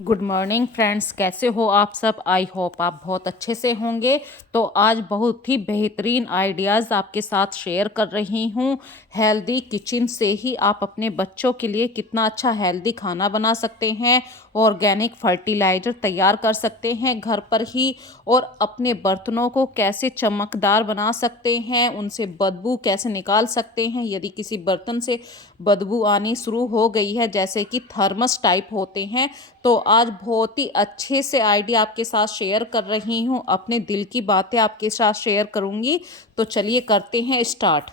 Good morning friends, कैसे हो आप सब। आई होप आप बहुत अच्छे से होंगे। तो आज बहुत ही बेहतरीन आइडियाज़ आपके साथ शेयर कर रही हूँ। हेल्दी किचन से ही आप अपने बच्चों के लिए कितना अच्छा हेल्दी खाना बना सकते हैं, ऑर्गेनिक फर्टिलाइज़र तैयार कर सकते हैं घर पर ही, और अपने बर्तनों को कैसे चमकदार बना सकते हैं, उनसे बदबू कैसे निकाल सकते हैं। यदि किसी बर्तन से बदबू आनी शुरू हो गई है, जैसे कि थर्मस टाइप होते हैं, तो आज बहुत ही अच्छे से आइडिया आपके साथ शेयर कर रही हूँ। अपने दिल की बातें आपके साथ शेयर करूँगी। तो चलिए करते हैं स्टार्ट।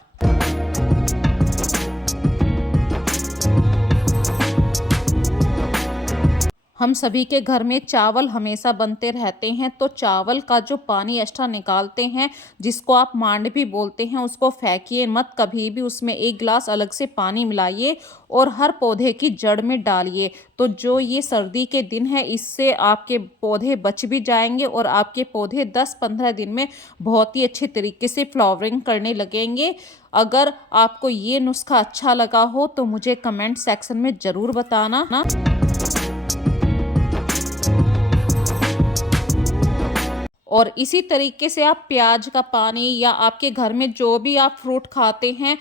हम सभी के घर में चावल हमेशा बनते रहते हैं, तो चावल का जो पानी एक्स्ट्रा निकालते हैं, जिसको आप मांड भी बोलते हैं, उसको फेंकिए मत कभी भी। उसमें 1 गिलास अलग से पानी मिलाइए और हर पौधे की जड़ में डालिए। तो जो ये सर्दी के दिन है, इससे आपके पौधे बच भी जाएंगे और आपके पौधे 10-15 दिन में बहुत ही अच्छे तरीके से फ्लावरिंग करने लगेंगे। अगर आपको ये नुस्खा अच्छा लगा हो तो मुझे कमेंट सेक्शन में ज़रूर बताना ना। और इसी तरीके से आप प्याज का पानी, या आपके घर में जो भी आप फ्रूट खाते हैं,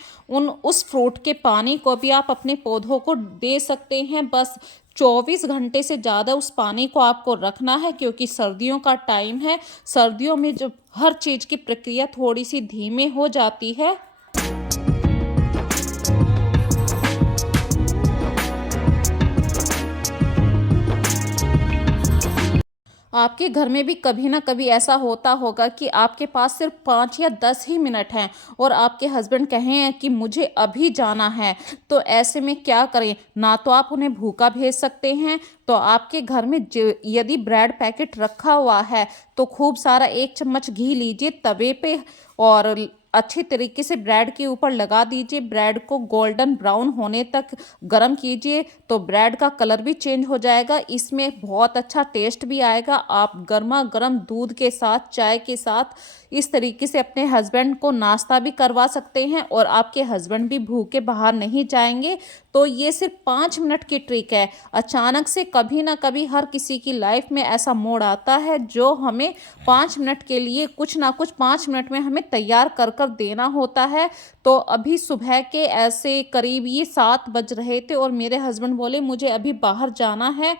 उस फ्रूट के पानी को भी आप अपने पौधों को दे सकते हैं। बस 24 घंटे से ज़्यादा उस पानी को आपको रखना है, क्योंकि सर्दियों का टाइम है। सर्दियों में जब हर चीज़ की प्रक्रिया थोड़ी सी धीमे हो जाती है। आपके घर में भी कभी ना कभी ऐसा होता होगा कि आपके पास सिर्फ 5 या 10 ही मिनट हैं और आपके हस्बैंड कहें कि मुझे अभी जाना है। तो ऐसे में क्या करें, ना तो आप उन्हें भूखा भेज सकते हैं। तो आपके घर में यदि ब्रेड पैकेट रखा हुआ है, तो खूब सारा 1 चम्मच घी लीजिए तवे पे और अच्छे तरीके से ब्रेड के ऊपर लगा दीजिए। ब्रेड को गोल्डन ब्राउन होने तक गर्म कीजिए, तो ब्रेड का कलर भी चेंज हो जाएगा। इसमें बहुत अच्छा टेस्ट भी आएगा। आप गर्मा गर्म दूध के साथ, चाय के साथ इस तरीके से अपने हस्बैंड को नाश्ता भी करवा सकते हैं और आपके हस्बैंड भी भूखे बाहर नहीं जाएंगे। तो ये सिर्फ 5 मिनट की ट्रिक है। अचानक से कभी ना कभी हर किसी की लाइफ में ऐसा मोड़ आता है जो हमें 5 मिनट के लिए कुछ ना कुछ 5 मिनट में हमें तैयार कर कर देना होता है। तो अभी सुबह के ऐसे करीब ये 7 बज रहे थे और मेरे हस्बैंड बोले मुझे अभी बाहर जाना है।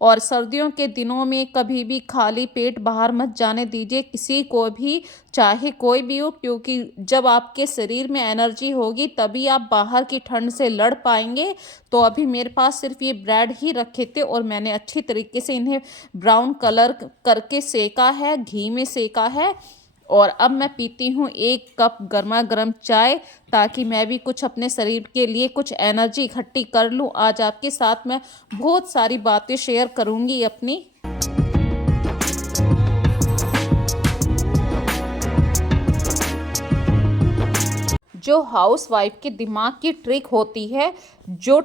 और सर्दियों के दिनों में कभी भी खाली पेट बाहर मत जाने दीजिए किसी को भी, चाहे कोई भी हो, क्योंकि जब आपके शरीर में एनर्जी होगी तभी आप बाहर की ठंड से लड़ पाएंगे। तो अभी मेरे पास सिर्फ ये ब्रेड ही रखे थे और मैंने अच्छी तरीके से इन्हें ब्राउन कलर करके सेका है, घी में सेका है। और अब मैं पीती हूँ 1 कप गर्मा गर्म चाय, ताकि मैं भी कुछ अपने शरीर के लिए कुछ एनर्जी इकट्ठी कर लूँ। आज आपके साथ मैं बहुत सारी बातें शेयर करूँगी अपनी। जो हाउस वाइफ के दिमाग की ट्रिक होती है, जो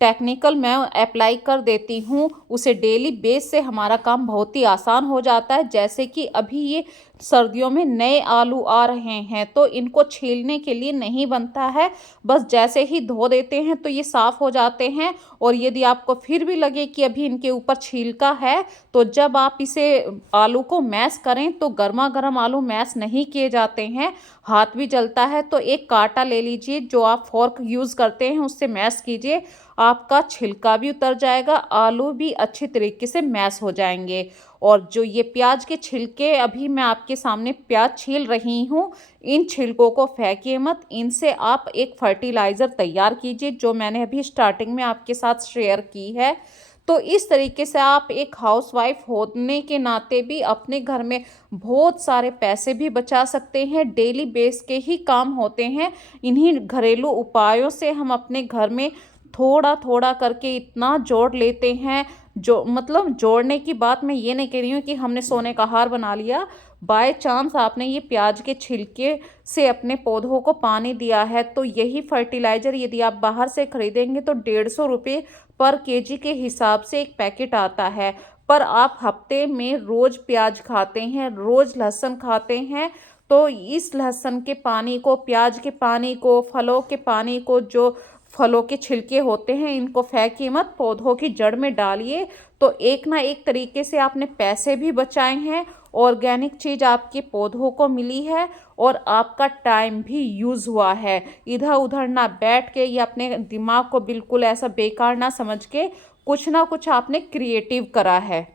टेक्निकल मैं अप्लाई कर देती हूँ, उसे डेली बेस से हमारा काम बहुत ही आसान हो जाता है। जैसे कि अभी ये सर्दियों में नए आलू आ रहे हैं, तो इनको छीलने के लिए नहीं बनता है। बस जैसे ही धो देते हैं तो ये साफ़ हो जाते हैं। और यदि आपको फिर भी लगे कि अभी इनके ऊपर छिलका है, तो जब आप इसे आलू को मैश करें, तो गर्मा गर्म आलू मैश नहीं किए जाते हैं, हाथ भी जलता है। तो एक कांटा ले लीजिए, जो आप फोर्क यूज़ करते हैं उससे मैश कीजिए, आपका छिलका भी उतर जाएगा, आलू भी अच्छी तरीके से मैश हो जाएंगे। और जो ये प्याज के छिलके, अभी मैं आपके सामने प्याज छील रही हूँ, इन छिलकों को फेंकिए मत, इनसे आप एक फर्टिलाइज़र तैयार कीजिए, जो मैंने अभी स्टार्टिंग में आपके साथ शेयर की है। तो इस तरीके से आप एक हाउसवाइफ होने के नाते भी अपने घर में बहुत सारे पैसे भी बचा सकते हैं। डेली बेस के ही काम होते हैं। इन्हीं घरेलू उपायों से हम अपने घर में थोड़ा थोड़ा करके इतना जोड़ लेते हैं। जो मतलब जोड़ने की बात मैं ये नहीं कह रही हूँ कि हमने सोने का हार बना लिया। बाय चांस आपने ये प्याज के छिलके से अपने पौधों को पानी दिया है, तो यही फर्टिलाइज़र यदि आप बाहर से खरीदेंगे तो 150 रुपये पर केजी के हिसाब से एक पैकेट आता है। पर आप हफ्ते में रोज़ प्याज खाते हैं, रोज़ लहसुन खाते हैं, तो इस लहसुन के पानी को, प्याज के पानी को, फलों के पानी को, जो फलों के छिलके होते हैं, इनको फेंकिए मत, पौधों की जड़ में डालिए। तो एक ना एक तरीके से आपने पैसे भी बचाए हैं, ऑर्गेनिक चीज़ आपके पौधों को मिली है और आपका टाइम भी यूज़ हुआ है। इधर उधर ना बैठ के या अपने दिमाग को बिल्कुल ऐसा बेकार ना समझ के कुछ ना कुछ आपने क्रिएटिव करा है।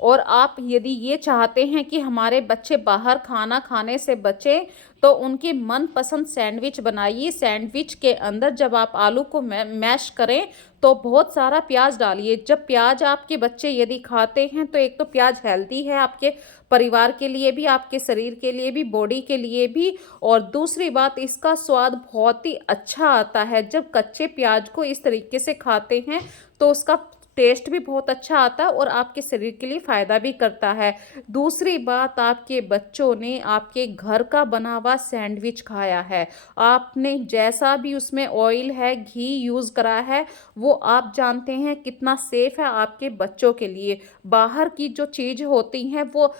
और आप यदि ये चाहते हैं कि हमारे बच्चे बाहर खाना खाने से बचें, तो उनकी मनपसंद सैंडविच बनाइए। सैंडविच के अंदर जब आप आलू को मैश करें, तो बहुत सारा प्याज डालिए। जब प्याज आपके बच्चे यदि खाते हैं, तो एक तो प्याज हेल्दी है आपके परिवार के लिए भी, आपके शरीर के लिए भी, बॉडी के लिए भी, और दूसरी बात इसका स्वाद बहुत ही अच्छा आता है। जब कच्चे प्याज को इस तरीके से खाते हैं, तो उसका टेस्ट भी बहुत अच्छा आता है और आपके शरीर के लिए फ़ायदा भी करता है। दूसरी बात, आपके बच्चों ने आपके घर का बना हुआ सैंडविच खाया है। आपने जैसा भी उसमें ऑयल है, घी यूज़ करा है, वो आप जानते हैं कितना सेफ़ है आपके बच्चों के लिए। बाहर की जो चीज़ होती हैं वो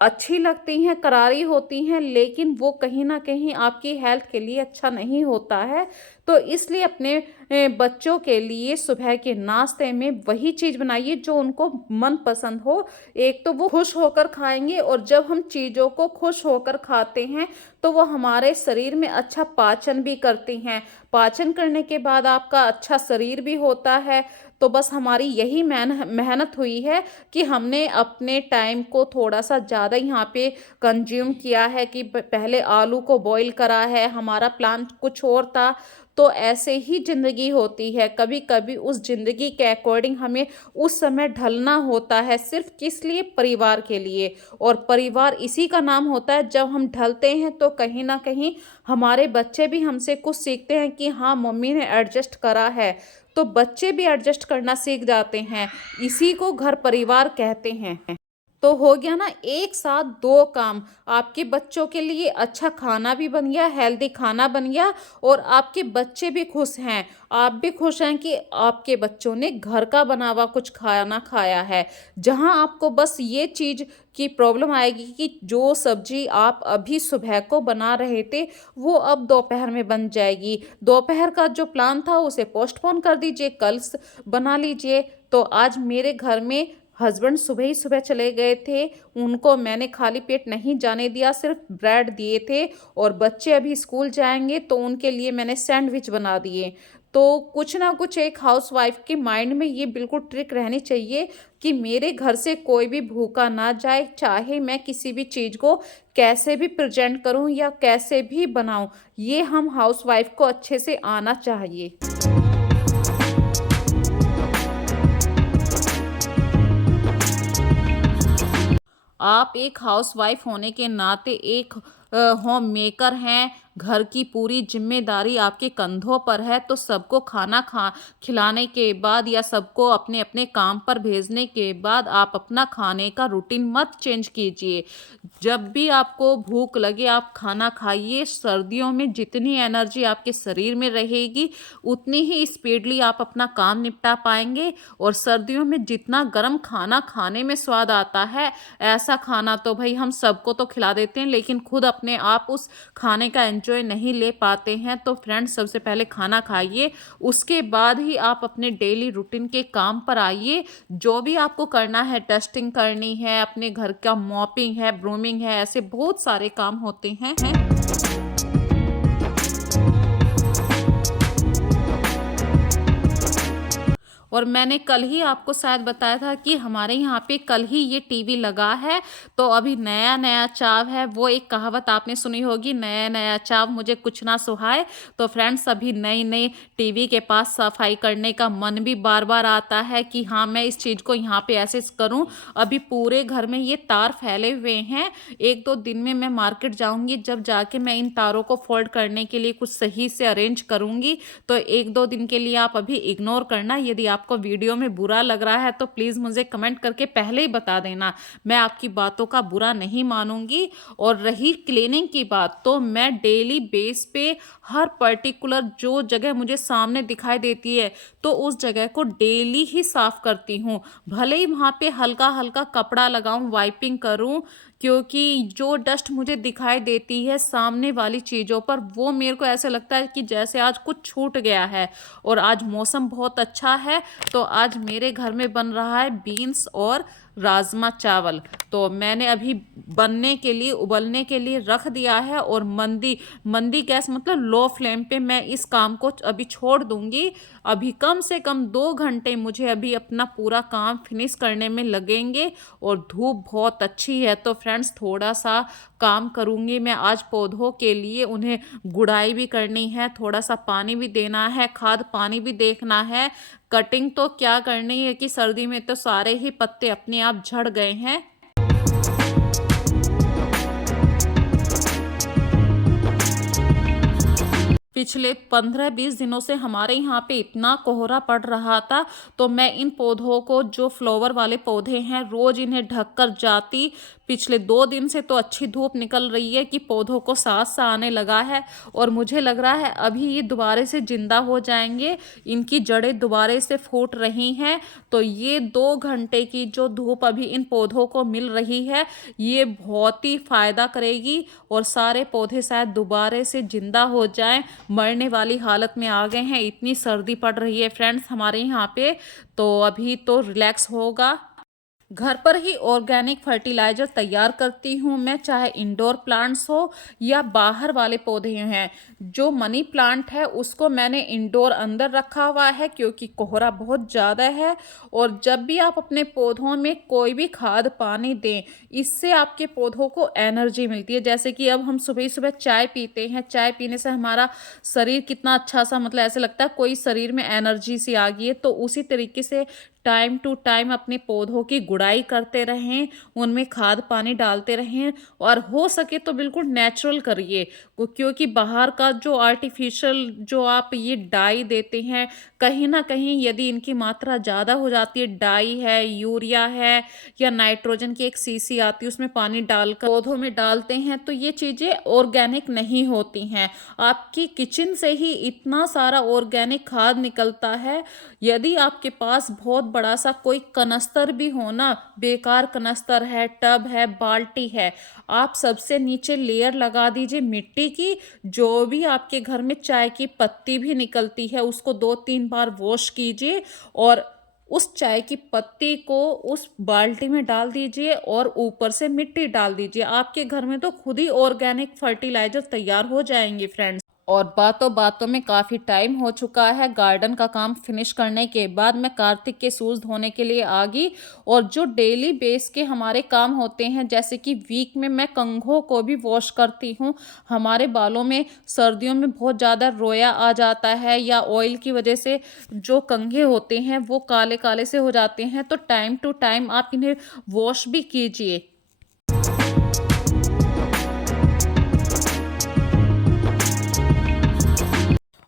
अच्छी लगती हैं, करारी होती हैं, लेकिन वो कहीं न कहीं आपकी हेल्थ के लिए अच्छा नहीं होता है। तो इसलिए अपने बच्चों के लिए सुबह के नाश्ते में वही चीज़ बनाइए जो उनको मनपसंद हो। एक तो वो खुश होकर खाएँगे, और जब हम चीज़ों को खुश होकर खाते हैं, तो वो हमारे शरीर में अच्छा पाचन भी करती हैं। पाचन करने के बाद आपका अच्छा शरीर भी होता है। तो बस हमारी यही मेहनत हुई है कि हमने अपने टाइम को थोड़ा-सा ज़्यादा यहाँ पे कंज़्यूम किया है, कि पहले आलू को बॉयल करा है, हमारा प्लान कुछ और था। तो ऐसे ही ज़िंदगी होती है, कभी-कभी उस ज़िंदगी के अकॉर्डिंग हमें उस समय ढलना होता है, सिर्फ़ किस लिए? परिवार के लिए। और परिवार इसी का नाम होता है, जब हम ढलते हैं तो कहीं न कहीं हमारे बच्चे भी हमसे कुछ सीखते हैं कि हाँ, मम्मी ने एडजस्ट करा है, तो बच्चे भी एडजस्ट करना सीख जाते हैं। इसी को घर परिवार कहते हैं। तो हो गया ना एक साथ 2 काम, आपके बच्चों के लिए अच्छा खाना भी बन गया, हेल्दी खाना बन गया, और आपके बच्चे भी खुश हैं। आप भी खुश हैं कि आपके बच्चों ने घर का बना हुआ कुछ खाना खाया है। जहाँ आपको बस ये चीज़ की प्रॉब्लम आएगी कि जो सब्ज़ी आप अभी सुबह को बना रहे थे, वो अब दोपहर में बन जाएगी। दोपहर का जो प्लान था उसे पोस्टपोन कर दीजिए, कल बना लीजिए। तो आज मेरे घर में हस्बैंड सुबह ही सुबह चले गए थे, उनको मैंने खाली पेट नहीं जाने दिया, सिर्फ ब्रेड दिए थे, और बच्चे अभी स्कूल जाएँगे तो उनके लिए मैंने सैंडविच बना दिए। तो कुछ ना कुछ एक हाउसवाइफ़ के माइंड में ये बिल्कुल ट्रिक रहनी चाहिए कि मेरे घर से कोई भी भूखा ना जाए, चाहे मैं किसी भी चीज़ को कैसे भी प्रेज़ेंट करूँ या कैसे भी बनाऊँ, ये हम हाउसवाइफ़ को अच्छे से आना चाहिए। आप एक हाउसवाइफ होने के नाते एक होम मेकर हैं, घर की पूरी ज़िम्मेदारी आपके कंधों पर है, तो सबको खाना खिलाने के बाद या सबको अपने-अपने काम पर भेजने के बाद आप अपना खाने का रूटीन मत चेंज कीजिए। जब भी आपको भूख लगे आप खाना खाइए, सर्दियों में जितनी एनर्जी आपके शरीर में रहेगी, उतनी ही स्पीडली आप अपना काम निपटा पाएँगे, और सर्दियों में जितना गरम खाना खाने में स्वाद आता है, ऐसा खाना तो भई हम सबको तो खिला देते हैं, लेकिन खुद अपने आप उस खाने का एन्जॉय नहीं ले पाते हैं। तो फ्रेंड्स, सबसे पहले खाना खाइए, उसके बाद ही आप अपने डेली रूटीन के काम पर आइए। जो भी आपको करना है, डस्टिंग करनी है, अपने घर का मॉपिंग है, ब्रूमिंग है, ऐसे बहुत सारे काम होते हैं। और मैंने कल ही आपको शायद बताया था कि हमारे यहाँ पे कल ही ये टीवी लगा है, तो अभी नया-नया चाव है। वो एक कहावत आपने सुनी होगी, नया-नया चाव मुझे कुछ ना सुहाए। तो फ्रेंड्स, अभी नई-नई टीवी के पास सफाई करने का मन भी बार-बार आता है कि हाँ, मैं इस चीज़ को यहाँ पे ऐसे करूँ। अभी पूरे घर में ये तार फैले हुए हैं। 1-2 दिन में मैं मार्केट जाऊँगी, जब जाके मैं इन तारों को फ़ोल्ड करने के लिए कुछ सही से अरेंज करूँगी। तो 1-2 दिन के लिए आप अभी इग्नोर करना, यदि आप आपको वीडियो में बुरा लग रहा है तो प्लीज़ मुझे कमेंट करके पहले ही बता देना। मैं आपकी बातों का बुरा नहीं मानूँगी। और रही क्लीनिंग की बात, तो मैं डेली बेस पे हर पर्टिकुलर जो जगह मुझे सामने दिखाई देती है, तो उस जगह को डेली ही साफ़ करती हूँ। भले ही वहाँ पे हल्का-हल्का कपड़ा लगाऊँ, वाइपिंग करूँ, क्योंकि जो डस्ट मुझे दिखाई देती है सामने वाली चीज़ों पर, वो मेरे को ऐसा लगता है कि जैसे आज कुछ छूट गया है। और आज मौसम बहुत अच्छा है, तो आज मेरे घर में बन रहा है बीन्स और राजमा चावल। तो मैंने अभी बनने के लिए, उबलने के लिए रख दिया है, और मंदी मंदी गैस मतलब लो फ्लेम पे मैं इस काम को अभी छोड़ दूंगी। अभी कम से कम 2 घंटे मुझे अभी अपना पूरा काम फिनिश करने में लगेंगे। और धूप बहुत अच्छी है, तो फ्रेंड्स थोड़ा सा काम करूंगी मैं आज पौधों के लिए। उन्हें गुड़ाई भी करनी है, थोड़ा सा पानी भी देना है, खाद पानी भी देखना है। कटिंग तो क्या करनी है कि सर्दी में तो सारे ही पत्ते अपने आप झड़ गए हैं। पिछले 15-20 दिनों से हमारे यहाँ पे इतना कोहरा पड़ रहा था, तो मैं इन पौधों को, जो फ्लावर वाले पौधे हैं, रोज इन्हें ढक कर जाती। पिछले 2 दिन से तो अच्छी धूप निकल रही है कि पौधों को सांस सा आने लगा है, और मुझे लग रहा है अभी ये दोबारा से जिंदा हो जाएंगे। इनकी जड़ें दोबारा से फूट रही हैं, तो ये 2 घंटे की जो धूप अभी इन पौधों को मिल रही है, ये बहुत ही फायदा करेगी, और सारे पौधे शायद दोबारा से जिंदा हो जाएं। मरने वाली हालत में आ गए हैं, इतनी सर्दी पड़ रही है फ्रेंड्स हमारे यहाँ पे। तो अभी तो रिलैक्स होगा। घर पर ही ऑर्गेनिक फर्टिलाइजर तैयार करती हूँ मैं, चाहे इंडोर प्लांट्स हो या बाहर वाले पौधे हैं। जो मनी प्लांट है उसको मैंने इंडोर अंदर रखा हुआ है, क्योंकि कोहरा बहुत ज़्यादा है। और जब भी आप अपने पौधों में कोई भी खाद पानी दें, इससे आपके पौधों को एनर्जी मिलती है। जैसे कि अब हम सुबह सुबह चाय पीते हैं, चाय पीने से हमारा शरीर कितना अच्छा सा, मतलब ऐसे लगता है कोई शरीर में एनर्जी सी आ गई है। तो उसी तरीके से टाइम टू टाइम अपने पौधों की गुड़ाई करते रहें, उनमें खाद पानी डालते रहें, और हो सके तो बिल्कुल नेचुरल करिए। क्योंकि बाहर का जो आर्टिफिशियल जो आप ये डाई देते हैं, कहीं ना कहीं यदि इनकी मात्रा ज़्यादा हो जाती है, डाई है, यूरिया है, या नाइट्रोजन की एक शीशी आती है उसमें पानी डालकर पौधों में डालते हैं, तो ये चीज़ें ऑर्गेनिक नहीं होती हैं। आपकी किचन से ही इतना सारा ऑर्गेनिक खाद निकलता है। यदि आपके पास बहुत बड़ा सा कोई कनस्तर भी हो ना, बेकार कनस्तर है, टब है, बाल्टी है, आप सबसे नीचे लेयर लगा दीजिए मिट्टी की। जो भी आपके घर में चाय की पत्ती भी निकलती है, उसको 2-3 बार वॉश कीजिए, और उस चाय की पत्ती को उस बाल्टी में डाल दीजिए, और ऊपर से मिट्टी डाल दीजिए। आपके घर में तो खुद ही ऑर्गेनिक फर्टिलाइजर तैयार हो जाएंगे फ्रेंड्स। और बातों बातों में काफ़ी टाइम हो चुका है। गार्डन का काम फिनिश करने के बाद मैं कार्तिक के शूज़ धोने के लिए आ गई। और जो डेली बेस के हमारे काम होते हैं, जैसे कि वीक में मैं कंघों को भी वॉश करती हूँ। हमारे बालों में सर्दियों में बहुत ज़्यादा रोया आ जाता है, या ऑयल की वजह से जो कंघे होते हैं वो काले काले से हो जाते हैं, तो टाइम टू टाइम आप इन्हें वॉश भी कीजिए।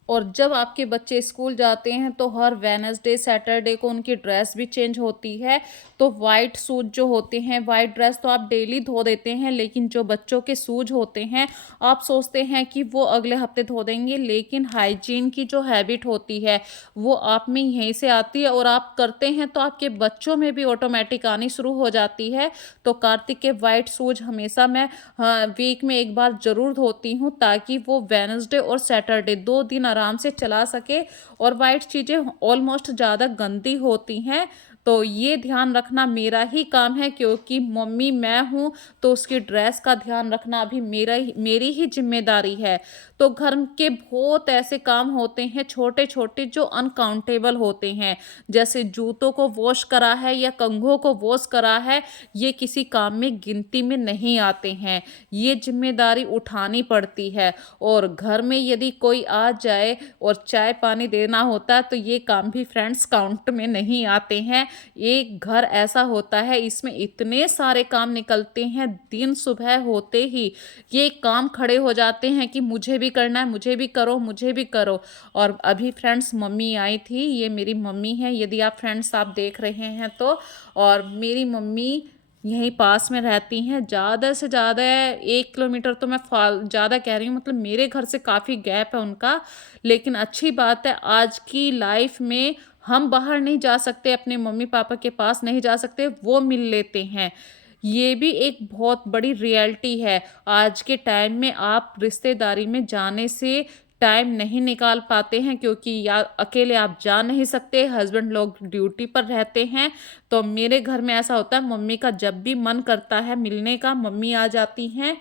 और जब आपके बच्चे स्कूल जाते हैं, तो हर वेनसडे सैटरडे को उनकी ड्रेस भी चेंज होती है। तो वाइट शूज जो होते हैं, वाइट ड्रेस तो आप डेली धो देते हैं, लेकिन जो बच्चों के शूज होते हैं, आप सोचते हैं कि वो अगले हफ्ते धो देंगे, लेकिन हाइजीन की जो हैबिट होती है वो आप में यहीं से आती है, और आप करते हैं तो आपके बच्चों में भी ऑटोमेटिक आनी शुरू हो जाती है। तो कार्तिक के वाइट शूज हमेशा मैं वीक में एक बार ज़रूर धोती हूँ, ताकि वो वेनसडे और सैटरडे 2 दिन आराम से चला सके। और वाइट चीज़ें ऑलमोस्ट ज़्यादा गंदी होती हैं, तो ये ध्यान रखना मेरा ही काम है, क्योंकि मम्मी मैं हूँ, तो उसकी ड्रेस का ध्यान रखना अभी मेरी ही जिम्मेदारी है। तो घर के बहुत ऐसे काम होते हैं छोटे छोटे जो अनकाउंटेबल होते हैं, जैसे जूतों को वॉश करा है या कंघों को वॉश करा है, ये किसी काम में गिनती में नहीं आते हैं। ये जिम्मेदारी उठानी पड़ती है। और घर में यदि कोई आ जाए और चाय पानी देना होता है, तो ये काम भी फ्रेंड्स काउंट में नहीं आते हैं। एक घर ऐसा होता है, इसमें इतने सारे काम निकलते हैं, दिन सुबह होते ही ये काम खड़े हो जाते हैं कि मुझे भी करना है, मुझे भी करो, मुझे भी करो। और अभी फ्रेंड्स मम्मी आई थी, ये मेरी मम्मी है, यदि आप फ्रेंड्स आप देख रहे हैं तो। और मेरी मम्मी यहीं पास में रहती हैं, ज़्यादा से ज़्यादा 1 किलोमीटर, तो मैं ज़्यादा कह रही हूँ, मतलब मेरे घर से काफ़ी गैप है उनका। लेकिन अच्छी बात है, आज की लाइफ में हम बाहर नहीं जा सकते, अपने मम्मी पापा के पास नहीं जा सकते, वो मिल लेते हैं। ये भी एक बहुत बड़ी रियलिटी है। आज के टाइम में आप रिश्तेदारी में जाने से टाइम नहीं निकाल पाते हैं, क्योंकि या अकेले आप जा नहीं सकते, हस्बैंड लोग ड्यूटी पर रहते हैं। तो मेरे घर में ऐसा होता है, मम्मी का जब भी मन करता है मिलने का, मम्मी आ जाती हैं।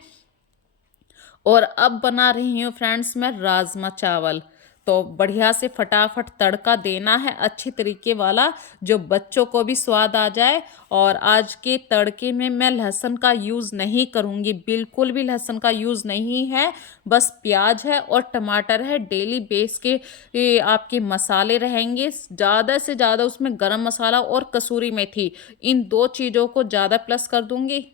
और अब बना रही हूँ फ्रेंड्स मैं राजमा चावल। तो बढ़िया से फटाफट तड़का देना है अच्छी तरीके वाला, जो बच्चों को भी स्वाद आ जाए। और आज के तड़के में मैं लहसुन का यूज़ नहीं करूँगी, बिल्कुल भी लहसुन का यूज़ नहीं है। बस प्याज है और टमाटर है, डेली बेस के आपके मसाले रहेंगे। ज़्यादा से ज़्यादा उसमें गरम मसाला और कसूरी मेथी, इन 2 चीज़ों को ज़्यादा प्लस कर दूँगी।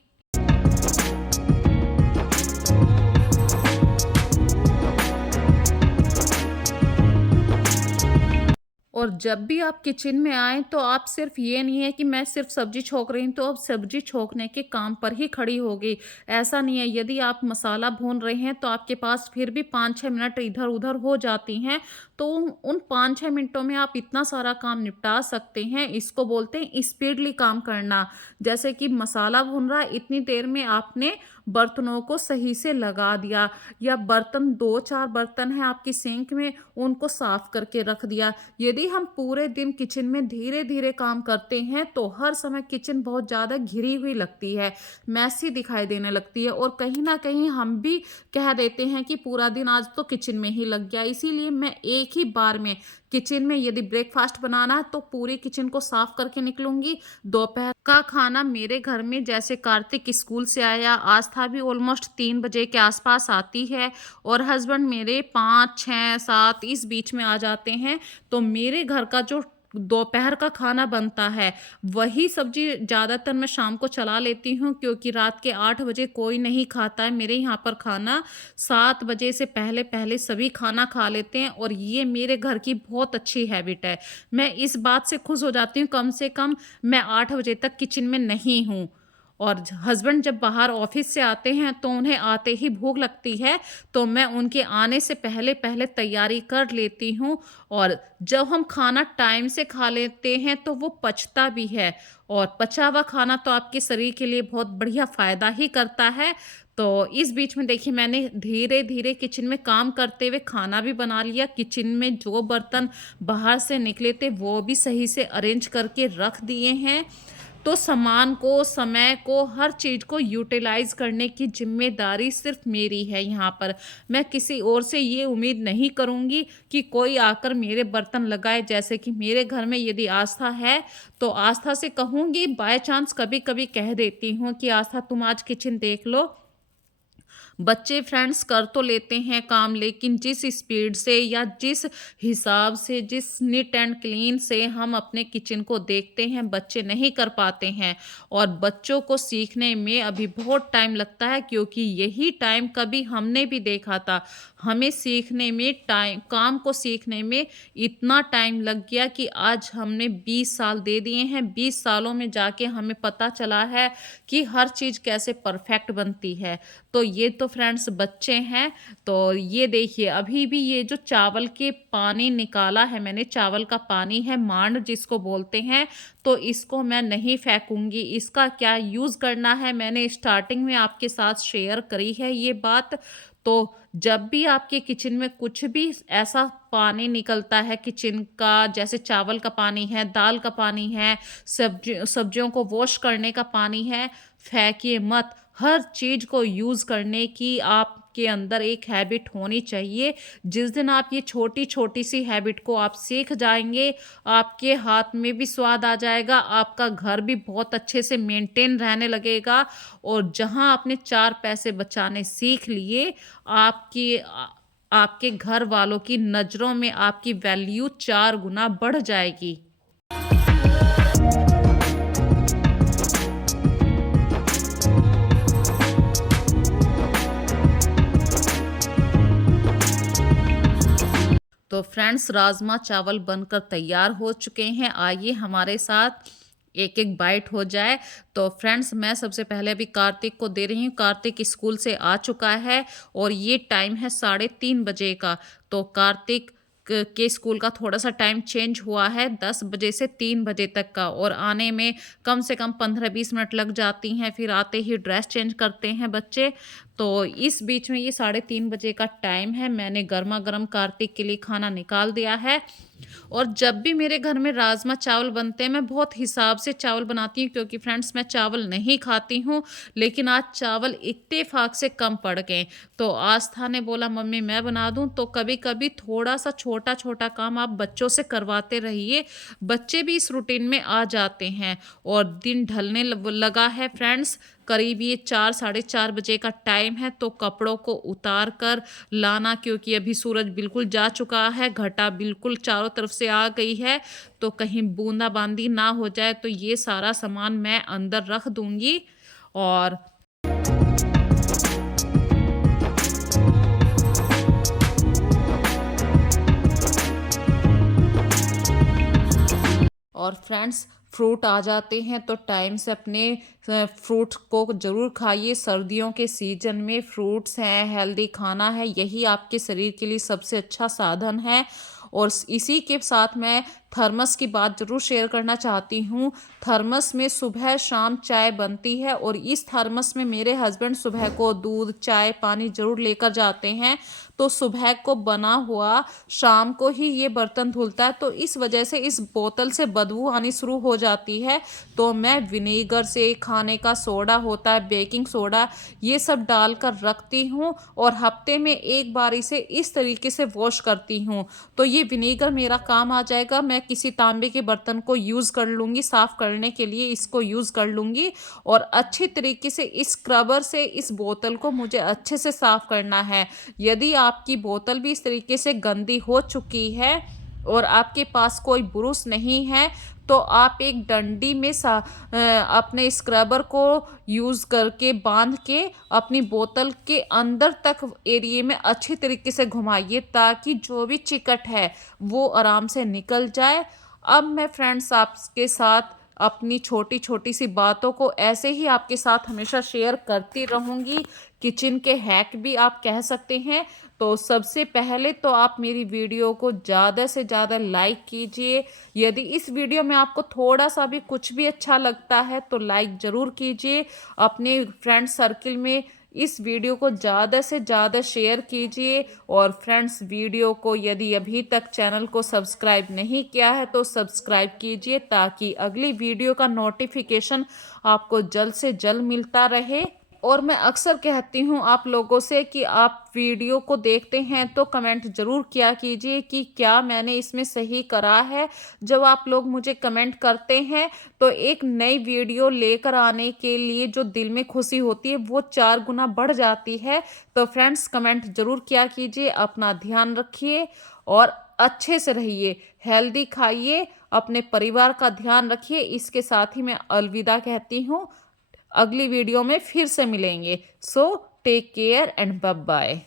और जब भी आप किचन में आएँ तो आप सिर्फ़ ये नहीं है कि मैं सिर्फ़ सब्ज़ी छौंक रही हूँ तो अब सब्ज़ी छौंकने के काम पर ही खड़ी हो गई। ऐसा नहीं है, यदि आप मसाला भून रहे हैं तो आपके पास फिर भी 5-6 मिनट इधर-उधर हो जाती हैं। तो उन 5-6 मिनटों में आप इतना सारा काम निपटा सकते हैं, इसको बोलते हैं स्पीडली काम करना। जैसे कि मसाला भून रहा है, इतनी देर में आपने बर्तनों को सही से लगा दिया, या बर्तन 2-4 बर्तन हैं आपकी सिंक में, उनको साफ़ करके रख दिया। यदि हम पूरे दिन किचन में धीरे-धीरे काम करते हैं तो हर समय किचन बहुत ज़्यादा घिरी हुई लगती है, मैसी दिखाई देने लगती है, और कहीं न कहीं हम भी कह देते हैं कि पूरा दिन आज तो किचन में ही लग गया। इसीलिए मैं एक ही बार में किचन में, यदि ब्रेकफ़ास्ट बनाना है तो पूरी किचन को साफ़ करके निकलूँगी। दोपहर का खाना मेरे घर में, जैसे कार्तिक स्कूल से आया, आस्था भी ऑलमोस्ट 3 बजे के आस-पास आती है, और हस्बैंड मेरे 5, 6, 7 इस बीच में आ जाते हैं। तो मेरे घर का जो दोपहर का खाना बनता है, वही सब्जी ज़्यादातर मैं शाम को चला लेती हूँ, क्योंकि रात के 8 बजे कोई नहीं खाता है मेरे यहाँ पर खाना। 7 बजे से पहले-पहले सभी खाना खा लेते हैं, और ये मेरे घर की बहुत अच्छी हैबिट है। मैं इस बात से खुश हो जाती हूँ, कम से कम मैं 8 बजे तक किचन में नहीं हूँ। और हस्बैंड जब बाहर ऑफिस से आते हैं तो उन्हें आते ही भूख लगती है, तो मैं उनके आने से पहले-पहले तैयारी कर लेती हूँ। और जब हम खाना टाइम से खा लेते हैं तो वो पचता भी है, और पचा हुआ खाना तो आपके शरीर के लिए बहुत बढ़िया फ़ायदा ही करता है। तो इस बीच में देखिए, मैंने धीरे-धीरे किचन में काम करते हुए खाना भी बना लिया। किचन में जो बर्तन बाहर से निकले थे वो भी सही से अरेंज करके रख दिए हैं। तो सामान को, समय को, हर चीज़ को यूटिलाइज़ करने की ज़िम्मेदारी सिर्फ़ मेरी है यहाँ पर। मैं किसी और से ये उम्मीद नहीं करूँगी कि कोई आकर मेरे बर्तन लगाए। जैसे कि मेरे घर में यदि आस्था है, तो आस्था से कहूँगी, बाय चांस कभी-कभी कह देती हूँ कि आस्था तुम आज किचन देख लो। बच्चे फ्रेंड्स कर तो लेते हैं काम, लेकिन जिस स्पीड से या जिस हिसाब से, जिस नीट एंड क्लीन से हम अपने किचन को देखते हैं, बच्चे नहीं कर पाते हैं। और बच्चों को सीखने में अभी बहुत टाइम लगता है, क्योंकि यही टाइम कभी हमने भी देखा था। हमें सीखने में, टाइम काम को सीखने में इतना टाइम लग गया कि आज हमने 20 साल दे दिए हैं। 20 सालों में जाके हमें पता चला है कि हर चीज़ कैसे परफेक्ट बनती है। तो ये तो फ्रेंड्स बच्चे हैं। तो ये देखिए, अभी भी ये जो चावल के पानी निकाला है मैंने, चावल का पानी है, मांड जिसको बोलते हैं, तो इसको मैं नहीं फेंकूँगी। इसका क्या यूज़ करना है, मैंने स्टार्टिंग में आपके साथ शेयर करी है ये बात। तो जब भी आपके किचन में कुछ भी ऐसा पानी निकलता है किचन का, जैसे चावल का पानी है, दाल का पानी है, सब्जियों को वॉश करने का पानी है, फेंकिए मत। हर चीज़ को यूज़ करने की आपके अंदर एक हैबिट होनी चाहिए। जिस दिन आप ये छोटी-छोटी सी हैबिट को आप सीख जाएँगे, आपके हाथ में भी स्वाद आ जाएगा, आपका घर भी बहुत अच्छे से मेंटेन रहने लगेगा। और जहाँ आपने 4 पैसे बचाने सीख लिए, आपके घर वालों की नज़रों में आपकी वैल्यू 4 गुना बढ़ जाएगी। तो फ्रेंड्स, राजमा चावल बनकर तैयार हो चुके हैं। आइए हमारे साथ एक एक बाइट हो जाए। तो फ्रेंड्स, मैं सबसे पहले अभी कार्तिक को दे रही हूँ। कार्तिक स्कूल से आ चुका है और ये टाइम है 3:30 बजे का। तो कार्तिक के स्कूल का थोड़ा सा टाइम चेंज हुआ है, 10 बजे से 3 बजे तक का, और आने में कम से कम 15-20 मिनट लग जाती हैं। फिर आते ही ड्रेस चेंज करते हैं बच्चे। तो इस बीच में ये 3:30 बजे का टाइम है। मैंने गर्मा गर्म कार्तिक के लिए खाना निकाल दिया है। और जब भी मेरे घर में राजमा चावल बनते हैं, मैं बहुत हिसाब से चावल बनाती हूँ, क्योंकि फ्रेंड्स मैं चावल नहीं खाती हूँ। लेकिन आज चावल इत्तेफाक से कम पड़ गए। तो आस्था ने बोला मम्मी मैं बना दूँ। तो कभी कभी थोड़ा सा छोटा छोटा काम आप बच्चों से करवाते रहिए, बच्चे भी इस रूटीन में आ जाते हैं। और दिन ढलने लगा है फ्रेंड्स, करीब ये 4-4:30 बजे का टाइम है। तो कपड़ों को उतार कर लाना, क्योंकि अभी सूरज बिल्कुल जा चुका है, घटा बिल्कुल चारों तरफ से आ गई है। तो कहीं बूंदाबांदी ना हो जाए, तो ये सारा सामान मैं अंदर रख दूंगी। और फ्रेंड्स, फ्रूट आ जाते हैं तो टाइम से अपने फ्रूट को ज़रूर खाइए। सर्दियों के सीजन में फ्रूट्स हैं, हेल्दी खाना है, यही आपके शरीर के लिए सबसे अच्छा साधन है। और इसी के साथ मैं थर्मस की बात ज़रूर शेयर करना चाहती हूँ। थर्मस में सुबह शाम चाय बनती है, और इस थर्मस में मेरे हस्बैंड सुबह को दूध चाय पानी ज़रूर लेकर जाते हैं। तो सुबह को बना हुआ शाम को ही ये बर्तन धुलता है। तो इस वजह से इस बोतल से बदबू आनी शुरू हो जाती है। तो मैं विनेगर से, खाने का सोडा होता है, बेकिंग सोडा, ये सब डालकर रखती हूँ, और हफ्ते में एक बार इसे इस तरीके से वॉश करती हूँ। तो ये विनेगर मेरा काम आ जाएगा। मैं किसी तांबे के बर्तन को यूज़ कर लूँगी, साफ़ करने के लिए इसको यूज़ कर लूँगी। और अच्छे तरीके से इस स्क्रबर से इस बोतल को मुझे अच्छे से साफ़ करना है। यदि आपकी बोतल भी इस तरीके से गंदी हो चुकी है और आपके पास कोई ब्रुश नहीं है, तो आप एक डंडी में अपने स्क्रबर को यूज़ करके बांध के अपनी बोतल के अंदर तक एरिया में अच्छी तरीके से घुमाइए, ताकि जो भी चिकट है वो आराम से निकल जाए। अब मैं फ्रेंड्स आपके साथ अपनी छोटी छोटी सी बातों को ऐसे ही आपके साथ हमेशा शेयर करती रहूँगी। किचन के हैक भी आप कह सकते हैं। तो सबसे पहले तो आप मेरी वीडियो को ज़्यादा से ज़्यादा लाइक कीजिए। यदि इस वीडियो में आपको थोड़ा सा भी कुछ भी अच्छा लगता है तो लाइक ज़रूर कीजिए। अपने फ्रेंड सर्किल में इस वीडियो को ज़्यादा से ज़्यादा शेयर कीजिए। और फ्रेंड्स, वीडियो को यदि अभी तक चैनल को सब्सक्राइब नहीं किया है तो सब्सक्राइब कीजिए, ताकि अगली वीडियो का नोटिफिकेशन आपको जल्द से जल्द मिलता रहे। और मैं अक्सर कहती हूँ आप लोगों से कि आप वीडियो को देखते हैं तो कमेंट ज़रूर किया कीजिए कि क्या मैंने इसमें सही करा है। जब आप लोग मुझे कमेंट करते हैं तो एक नई वीडियो लेकर आने के लिए जो दिल में खुशी होती है वो 4 गुना बढ़ जाती है। तो फ्रेंड्स, कमेंट ज़रूर किया कीजिए। अपना ध्यान रखिए और अच्छे से रहिए, हेल्दी खाइए, अपने परिवार का ध्यान रखिए। इसके साथ ही मैं अलविदा कहती हूँ। अगली वीडियो में फिर से मिलेंगे। So take care and bye bye.